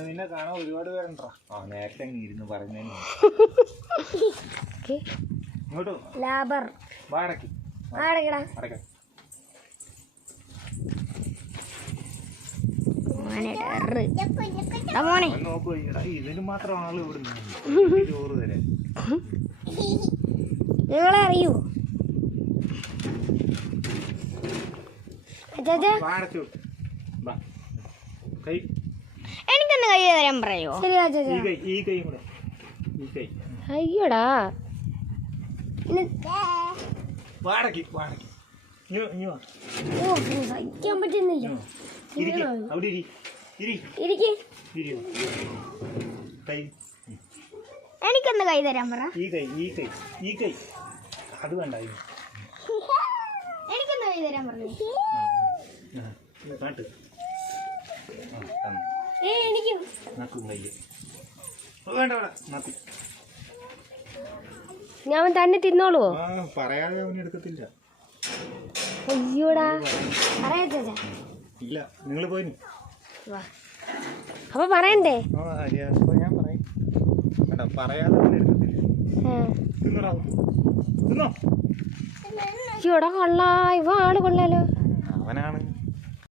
നിന്നെ കാണാൻ ഒരുപാട് പേരുണ്ടോ? ആ നേരത്തെ ഇരുന്ന് പറഞ്ഞു ഇങ്ങോട്ട് ലാബർ. വാടക്കി മോനെ ഇതിന് മാത്രം ആൾ ഇവിടെ നിന്ന് ചോറ് തരാൻ. നിങ്ങളെ അറിയൂ? അച്ഛാ വാടച്ചു വാ. കൈ. എനിക്കൊന്ന് കൈ തരാൻ പറയോ? അയ്യോടാ. സഹിക്കാൻ പറ്റുന്നില്ല. എനിക്കൊന്ന് കൈ തരാൻ പറ. ഈ കൈ ഈ കൈ ഈ കൈ. അത് വേണ്ട എനിക്കൊന്ന് കൈ തരാൻ പറഞ്ഞു കാട്ട്. ആ, അവൻ ഞാൻ തന്നെ തിന്നോളുവോ? ആ പറയാതെ അവൻ എടുക്കത്തില്ല. അയ്യോടാ. ഇല്ല നിങ്ങൾ പോയി. അപ്പൊ പറയണ്ടേ? ഞാൻ പറയും. പറയാതെ അവൻ എടുക്കത്തില്ല. തിന്നോടാ തിന്നോ? അയ്യോടാ കൊള്ളാ. ഇവ ആൾ കൊള്ളാലോ. അവനാണ്.